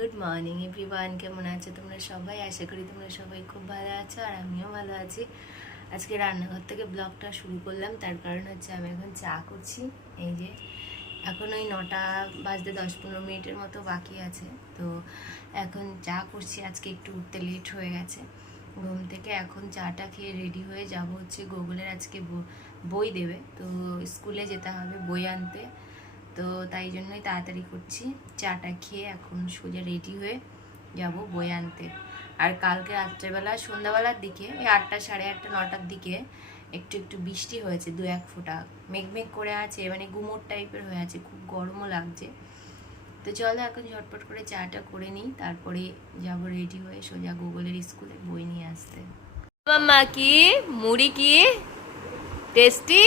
Good morning everyone, কেমন আছো তোমরা সবাই? আশা করি তোমরা সবাই খুব ভালো আছো আর আমিও ভালো আছি। আজকে রান্নাঘর থেকে ব্লগটা শুরু করলাম, তার কারণ হচ্ছে আমি এখন চা করছি। এই যে এখন ওই 9টা বাজতে 10-15 মিনিটের মতো বাকি আছে, তো এখন চা করছি। আজকে একটু উঠতে লেট হয়ে গেছে ঘুম থেকে। এখন চাটা খেয়ে রেডি হয়ে যাব হচ্ছে গুগলের আজকে বই দেবে, তো স্কুলে যেতে হবে বই আনতে, তো তাই জন্যই তাড়াতাড়ি করছি। চাটা খেয়ে এখন সোজা রেডি হয়ে যাব বই আনতে। আর কালকে রাত্রেবেলা সন্ধ্যাবেলার দিকে এই 8টা, 8:30, 9টার দিকে একটু একটু বৃষ্টি হয়েছে, 2-1 ফোঁটা মেঘমেঘ করে আছে, মানে গুমোট টাইপের হয়ে আছে, খুব গরমও লাগছে। তো চলো এখন ঝটপট করে চাটা করে নিই, তারপরে যাব রেডি হয়ে সোজা গুগলের স্কুলে বই নিয়ে আসতে। মাম্মা কি মুড়ি, কি টেস্টি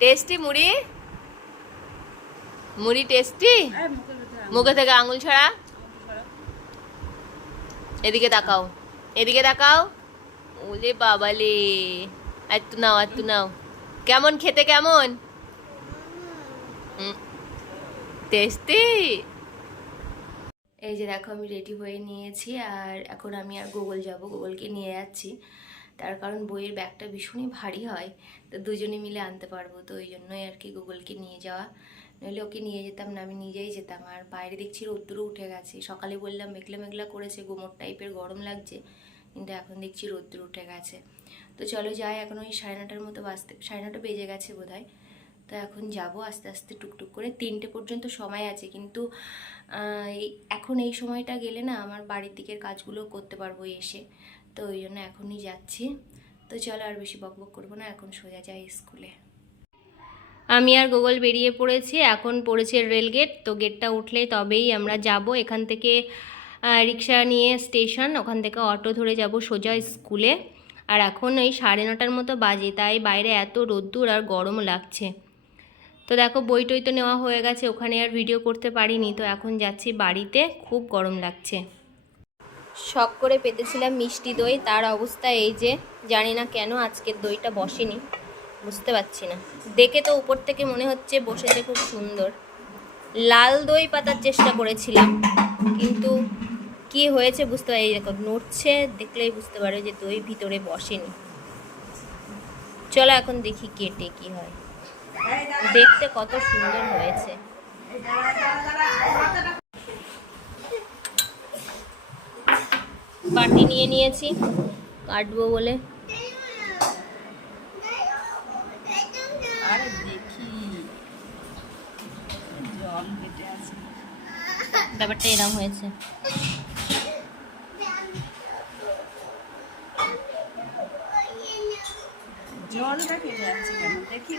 টেস্টি মুড়ি, মুড়ি টেস্টি। মুখে থেকে আঙুল ছাড়া, এদিকে তাকাও, এদিকে তাকাও। ওলে বাবালে, একটু নাও, একটু নাও। কেমন খেতে, কেমন টেস্টি? এই যে দেখো আমি রেডি হয়ে নিয়েছি, আর এখন আমি আর গুগল যাব, গুগলকে নিয়ে যাচ্ছি। তার কারণ বইয়ের ব্যাগটা ভীষণই ভারী হয়, তো দুজনে মিলে আনতে পারবো, তো ওই জন্যই আর কি গুগলকে নিয়ে যাওয়া। নইলে ওকে নিয়ে যেতাম না, আমি নিজেই যেতাম। আর বাইরে দেখছি রোদ্দুরও উঠে গেছে, সকালে বললাম মেঘলা মেঘলা করেছে, গুমোট টাইপের গরম লাগছে, কিন্তু এখন দেখছি রোদ্দুর উঠে গেছে। তো চলো যাই, এখন ওই 9:30 মতো বাজতে, 9:30 বেজে গেছে বোধহয়। তো এখন যাব আস্তে আস্তে টুকটুক করে, 3টে পর্যন্ত সময় আছে, কিন্তু এখন এই সময়টা গেলে না আমার বাড়ির দিকের কাজগুলো করতে পারবো এসে, তো ওই জন্য এখনই যাচ্ছি। তো চলো আর বেশি বকবক করবো না, এখন সোজা যাই স্কুলে। আমি আর গুগল বেরিয়ে পড়েছি, এখন পড়েছে রেলগেট, তো গেটটা উঠলেই তবেই আমরা যাব। এখান থেকে রিক্সা নিয়ে স্টেশন, ওখান থেকে অটো ধরে যাব সোজা স্কুলে। আর এখন ওই 9:30 মতো বাজে, তাই বাইরে এত রোদ্দুর আর গরমও লাগছে। তো দেখো বই টই তো নেওয়া হয়ে গেছে, ওখানে আর ভিডিও করতে পারিনি, তো এখন যাচ্ছি বাড়িতে, খুব গরম লাগছে। শখ করে পেতেছিলাম মিষ্টি দই, তার অবস্থা এই যে, জানি না কেন আজকের দইটা বসেনি, বুঝতে পারছি না। দেখে তো উপর থেকে মনে হচ্ছে বসেছে খুব সুন্দর। লাল দই পাতার চেষ্টা করেছিলাম, কিন্তু কি হয়েছে বুঝতে পারি, দেখো নড়ছে, দেখলেই বুঝতে পারো যে দই ভিতরে বসেনি। চলো এখন দেখি কেটে কি হয়। দেখতে কত সুন্দর হয়েছে। বাটি নিয়ে নিয়েছি কাটবো বলে। আরে দেখি জল বেটে আছে, ব্যাপারটা এরকম হয়েছে। জলটা কেটে যাচ্ছে কেন দেখি।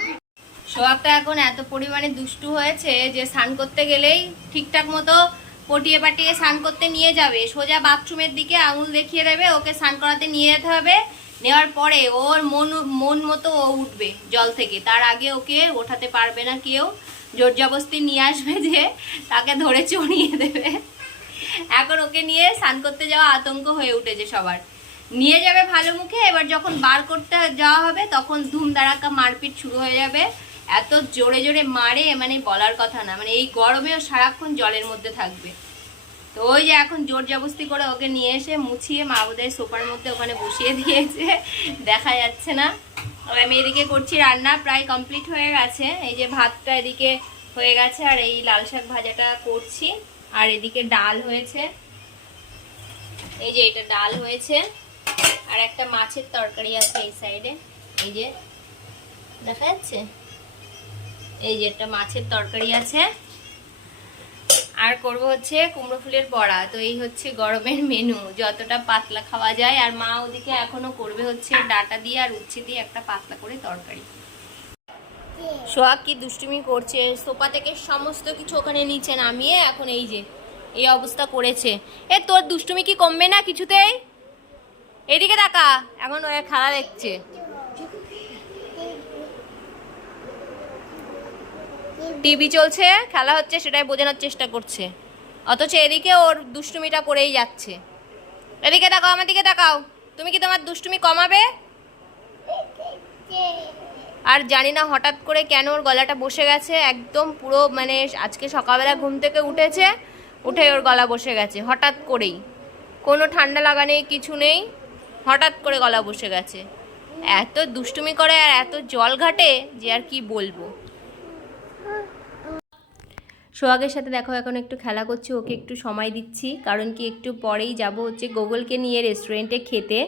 সোহাগটা এখন এত পরিমাণে দুষ্টু হয়েছে যে স্নান করতে গেলেই ঠিকঠাক মতো পটিয়ে পাটিয়ে স্নান করতে নিয়ে যাবে, সোজা বাথরুমের দিকে আঙুল দেখিয়ে দেবে, ওকে স্নান করাতে নিয়ে যেতে হবে। নেওয়ার পরে ওর মন মতো ও উঠবে জল থেকে, তার আগে ওকে ওঠাতে পারবে না কেউ, জোর জবরদস্তি নিয়ে আসবে যে তাকে ধরে চড়িয়ে দেবে। এখন ওকে নিয়ে স্নান করতে যাওয়া আতঙ্ক হয়ে উঠেছে সবার। নিয়ে যাবে ভালো মুখে, এবার যখন বার করতে যাওয়া হবে তখন ধুম ধাড়াক্কা মারপিট শুরু হয়ে যাবে। এত জোরে জোরে মারে, মানে বলার কথা না, মানে এই গরমেও সারাক্ষণ জলের মধ্যে থাকবে। তো ওই যে এখন জোর জবরদস্তি করে ওকে নিয়ে এসে মুছিয়ে মা বোধহয় সোফার মধ্যে ওখানে বসিয়ে দিয়েছে, দেখা যাচ্ছে না। আর আমি এদিকে করছি রান্না, প্রায় কমপ্লিট হয়ে গেছে। এই যে ভাতটা এদিকে হয়ে গেছে, আর এই লাল শাক ভাজাটা করছি, আর এদিকে ডাল হয়েছে, এই যে এটা ডাল হয়েছে, আর একটা মাছের তরকারি আছে এই সাইডে, এই যে দেখা যাচ্ছে, এই যে একটা মাছের তরকারি আছে, আর করব হচ্ছে কুমড়ো ফুলের বড়া। তো এই হচ্ছে গরমের মেনু, যতটা পাতলা খাওয়া যায়। আর মা ওদিকে এখনো করবে হচ্ছে ডাটা দিয়ে আর উচ্ছে দিয়ে একটা পাতলা করে তরকারি। সোহাগ কি দুষ্টুমি করছে, সোফা থেকে সমস্ত কিছু ওখানে নিচে নামিয়ে এখন এই যে এই অবস্থা করেছে। এ তোর দুষ্টুমি কি কমবে না কিছুতেই? এদিকে তাকা, এখন ওই খেলা দেখছে। টিভি চলছে, খেলা হচ্ছে, সেটাই বোঝানোর চেষ্টা করছে, অথচ এদিকে ওর দুষ্টুমিটা করেই যাচ্ছে। এদিকে তাকাও, আমার দিকে তাকাও, তুমি কি তোমার দুষ্টুমি কমাবে? আর জানি না হঠাৎ করে কেন ওর গলাটা বসে গেছে একদম পুরো, মানে আজকে সকালবেলা ঘুম থেকে উঠেছে উঠে ওর গলা বসে গেছে হঠাৎ করেই, কোনো ঠান্ডা লাগা নেই কিছু নেই, হঠাৎ করে গলা বসে গেছে। এত দুষ্টুমি করে আর এত জল ঘাটে যে আর কি বলবো। সোহাগের সাথে দেখো এখন একটু খেলা করছি, ওকে একটু সময় দিচ্ছি, কারণ কি একটু পরেই যাব হচ্ছে গোগলকে নিয়ে রেস্টুরেন্টে খেতে।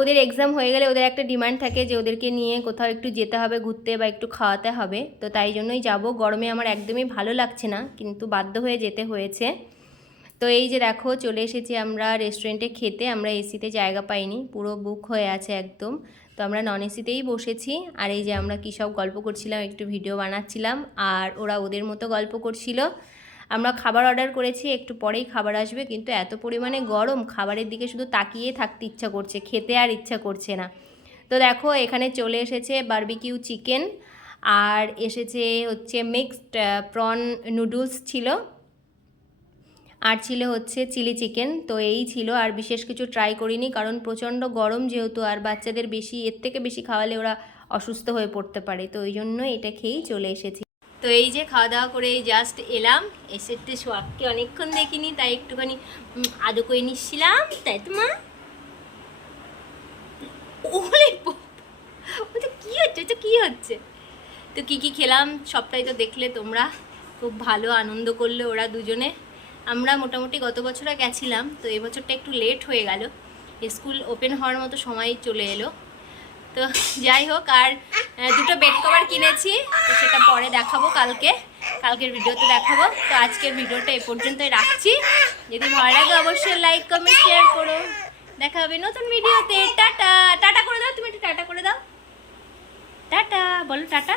ওদের এক্সাম হয়ে গেলে ওদের একটা ডিমান্ড থাকে যে ওদেরকে নিয়ে কোথাও একটু যেতে হবে ঘুরতে বা একটু খাওয়াতে হবে, তো তাই জন্যই যাব। গরমে আমার একদমই ভালো লাগছে না, কিন্তু বাধ্য হয়ে যেতে হয়েছে। তো এই যে দেখো চলে এসেছি আমরা রেস্টুরেন্টে খেতে। আমরা এসিতে জায়গা পাইনি, পুরো বুক হয়ে আছে একদম, তো আমরা নন এসিতেই বসেছি। আর এই যে আমরা কী সব গল্প করছিলাম, একটু ভিডিও বানাচ্ছিলাম, আর ওরা ওদের মতো গল্প করছিল। আমরা খাবার অর্ডার করেছি, একটু পরেই খাবার আসবে, কিন্তু এত পরিমাণে গরম খাবারের দিকে শুধু তাকিয়ে থাকতে ইচ্ছা করছে, খেতে আর ইচ্ছা করছে না। তো দেখো এখানে চলে এসেছে বারবিকিউ চিকেন, আর এসেছে হচ্ছে মিক্সড প্রন নুডলস ছিল, আর ছিল হচ্ছে চিলি চিকেন। তো এই ছিল, আর বিশেষ কিছু ট্রাই করিনি, কারণ প্রচণ্ড গরম যেহেতু, আর বাচ্চাদের বেশি এর থেকে বেশি খাওয়ালে ওরা অসুস্থ হয়ে পড়তে পারে, তো ওই জন্য এটা খেয়েই চলে এসেছি। তো এই যে খাওয়া দাওয়া করে জাস্ট এলাম, এসে তো সোয়াগকে অনেকক্ষণ দেখিনি, তাই একটুখানি আদর করে নিচ্ছিলাম, তাই তো মা? ওরে ওটা কী হচ্ছে, এটা কী হচ্ছে? তো কী কী খেলাম সবটাই তো দেখলে তোমরা, খুব ভালো আনন্দ করলে ওরা দুজনে। আমরা মোটামুটি গত বছরে গেছিলাম, তো এই বছরটা একটু লেট হয়ে গেল, স্কুল ওপেন হওয়ার মতো সময় চলে এলো। তো যাই হোক, আর দুটো বেড কভার কিনেছি, তো সেটা পরে দেখাবো, কালকের ভিডিওতে দেখাবো। তো আজকের ভিডিওটা এই পর্যন্তই রাখছি, যদি ভালো লাগে অবশ্যই লাইক কমেন্ট শেয়ার করো। দেখা হবে নতুন ভিডিওতে। টাটা, টাটা করে দাও, তুমি একটু টাটা করে দাও, টাটা বলো, টাটা।